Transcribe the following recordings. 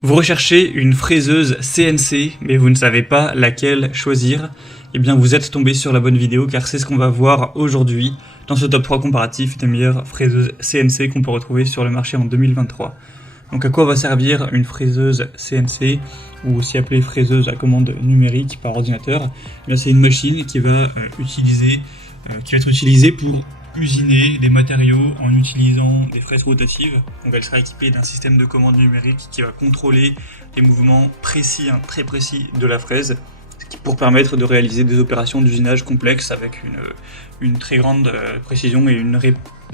Vous recherchez une fraiseuse CNC, mais vous ne savez pas laquelle choisir. Eh bien, vous êtes tombé sur la bonne vidéo, car c'est ce qu'on va voir aujourd'hui dans ce top 3 comparatif des meilleures fraiseuses CNC qu'on peut retrouver sur le marché en 2023. Donc, à quoi va servir une fraiseuse CNC, ou aussi appelée fraiseuse à commande numérique par ordinateur? Eh bien, c'est une machine qui va être utilisée pour usiner des matériaux en utilisant des fraises rotatives. Donc elle sera équipée d'un système de commande numérique qui va contrôler les mouvements précis, très précis de la fraise, pour permettre de réaliser des opérations d'usinage complexes avec une très grande précision et une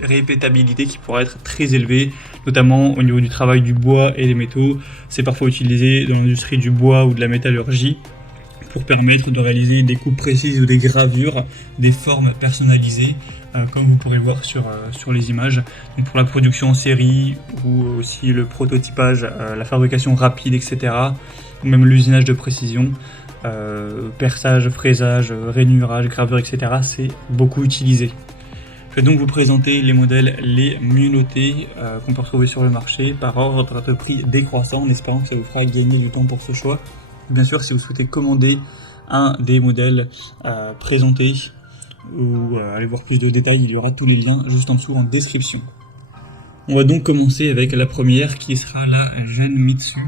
répétabilité qui pourra être très élevée, notamment au niveau du travail du bois et des métaux. C'est parfois utilisé dans l'industrie du bois ou de la métallurgie pour permettre de réaliser des coupes précises ou des gravures, des formes personnalisées, comme vous pourrez le voir sur les images. Donc pour la production en série ou aussi le prototypage, la fabrication rapide, etc. Ou même l'usinage de précision, perçage, fraisage, rainurage, gravure, etc. C'est beaucoup utilisé. Je vais donc vous présenter les modèles les mieux notés qu'on peut retrouver sur le marché par ordre de prix décroissant, en espérant que ça vous fera gagner du temps pour ce choix. Bien sûr, si vous souhaitez commander un des modèles présentés ou aller voir plus de détails, il y aura tous les liens juste en dessous en description. On va donc commencer avec la première qui sera la Genmitsu,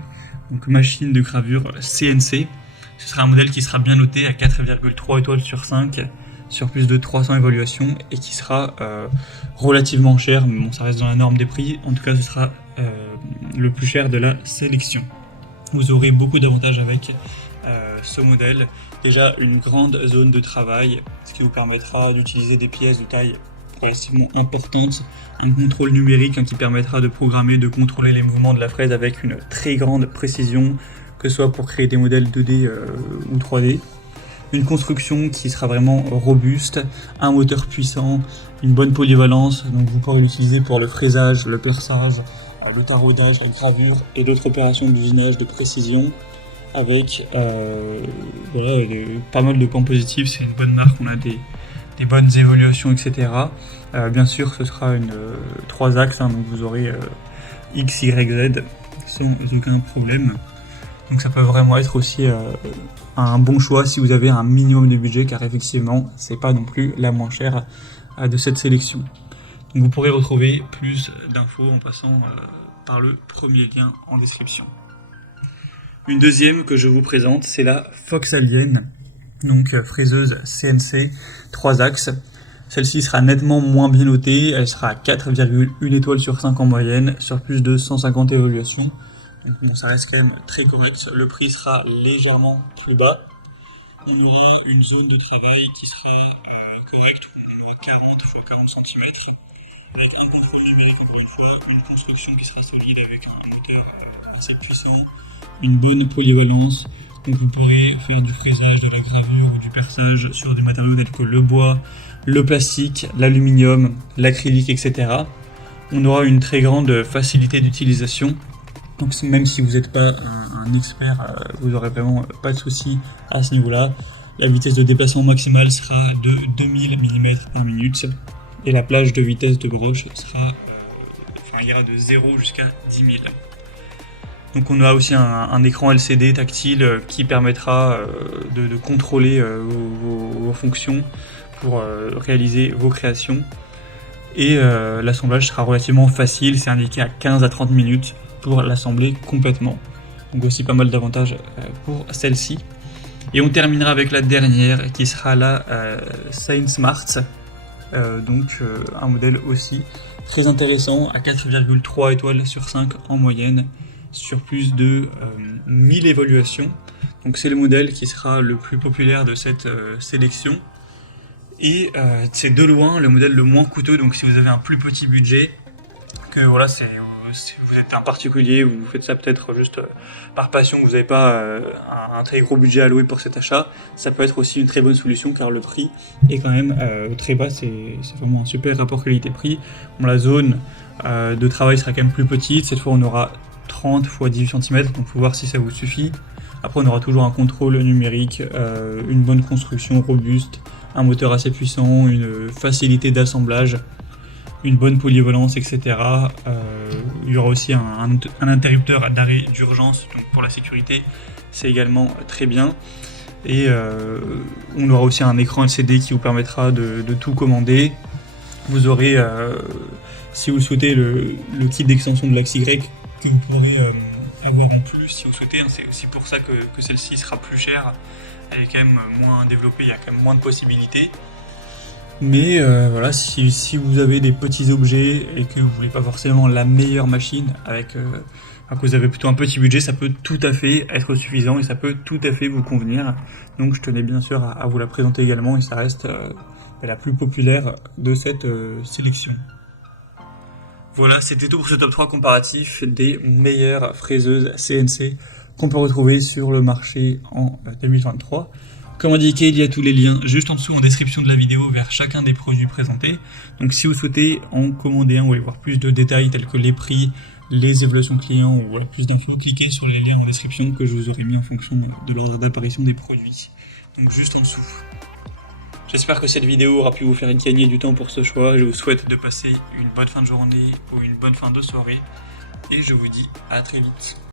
donc machine de gravure CNC. Ce sera un modèle qui sera bien noté à 4,3 étoiles sur 5 sur plus de 300 évaluations et qui sera relativement cher, mais bon, ça reste dans la norme des prix. En tout cas, ce sera le plus cher de la sélection. Vous aurez beaucoup d'avantages avec ce modèle. Déjà une grande zone de travail, ce qui vous permettra d'utiliser des pièces de taille relativement importante, un contrôle numérique qui permettra de programmer, de contrôler les mouvements de la fraise avec une très grande précision, que ce soit pour créer des modèles 2D ou 3D. Une construction qui sera vraiment robuste, un moteur puissant, une bonne polyvalence, donc vous pourrez l'utiliser pour le fraisage, le perçage, le taraudage, la gravure et d'autres opérations d'usinage de précision, avec pas mal de points positifs. C'est une bonne marque, on a des bonnes évolutions, etc. Bien sûr, ce sera une 3 axes, donc vous aurez X, Y, Z sans aucun problème. Donc ça peut vraiment être aussi un bon choix si vous avez un minimum de budget, car effectivement, c'est pas non plus la moins chère de cette sélection. Donc vous pourrez retrouver plus d'infos en passant par le premier lien en description. Une deuxième que je vous présente, c'est la Fox Alien, donc fraiseuse CNC 3 axes. Celle-ci sera nettement moins bien notée, elle sera à 4,1 étoiles sur 5 en moyenne, sur plus de 150 évaluations. Donc bon, ça reste quand même très correct, le prix sera légèrement plus bas. On aura une zone de travail qui sera correcte, on aura 40 x 40 cm. Avec un contrôle numérique, encore une fois, une construction qui sera solide avec un moteur assez puissant, une bonne polyvalence. Donc vous pourrez faire du fraisage, de la gravure ou du perçage sur des matériaux tels que le bois, le plastique, l'aluminium, l'acrylique, etc. On aura une très grande facilité d'utilisation. Donc même si vous n'êtes pas un expert, vous n'aurez vraiment pas de soucis à ce niveau-là. La vitesse de déplacement maximale sera de 2000 mm par minute. Et la plage de vitesse de broche ira de 0 jusqu'à 10 000. Donc on a aussi un écran LCD tactile qui permettra de contrôler vos fonctions pour réaliser vos créations. Et l'assemblage sera relativement facile, c'est indiqué à 15 à 30 minutes pour l'assembler complètement. Donc aussi pas mal d'avantages pour celle-ci. Et on terminera avec la dernière qui sera la SainsSmart. Un modèle aussi très intéressant à 4,3 étoiles sur 5 en moyenne sur plus de 1000 évaluations. Donc c'est le modèle qui sera le plus populaire de cette sélection et c'est de loin le modèle le moins coûteux. Donc si vous avez un plus petit budget, que voilà, si vous êtes un particulier ou vous faites ça peut-être juste par passion, vous n'avez pas un très gros budget alloué pour cet achat, ça peut être aussi une très bonne solution, car le prix est quand même très bas. C'est vraiment un super rapport qualité-prix. Bon, la zone de travail sera quand même plus petite, cette fois on aura 30 x 18 cm, donc il faut voir si ça vous suffit. Après on aura toujours un contrôle numérique, une bonne construction robuste, un moteur assez puissant, une facilité d'assemblage, une bonne polyvalence, etc. Il y aura aussi un interrupteur d'arrêt d'urgence, donc pour la sécurité, c'est également très bien. Et on aura aussi un écran LCD qui vous permettra de tout commander. Vous aurez, si vous le souhaitez, le kit d'extension de l'axe Y que vous pourrez avoir en plus si vous souhaitez. C'est aussi pour ça que celle-ci sera plus chère. Elle est quand même moins développée, il y a quand même moins de possibilités. Mais voilà, si vous avez des petits objets et que vous voulez pas forcément la meilleure machine, que vous avez plutôt un petit budget, ça peut tout à fait être suffisant et ça peut tout à fait vous convenir. Donc je tenais bien sûr à vous la présenter également et ça reste la plus populaire de cette sélection. Voilà, c'était tout pour ce top 3 comparatif des meilleures fraiseuses CNC qu'on peut retrouver sur le marché en 2023. Comme indiqué, il y a tous les liens juste en dessous en description de la vidéo vers chacun des produits présentés. Donc si vous souhaitez en commander un ou aller voir plus de détails tels que les prix, les évaluations clients ou voilà, plus d'infos, cliquez sur les liens en description que je vous aurai mis en fonction de l'ordre d'apparition des produits. Donc juste en dessous. J'espère que cette vidéo aura pu vous faire gagner du temps pour ce choix. Je vous souhaite de passer une bonne fin de journée ou une bonne fin de soirée. Et je vous dis à très vite.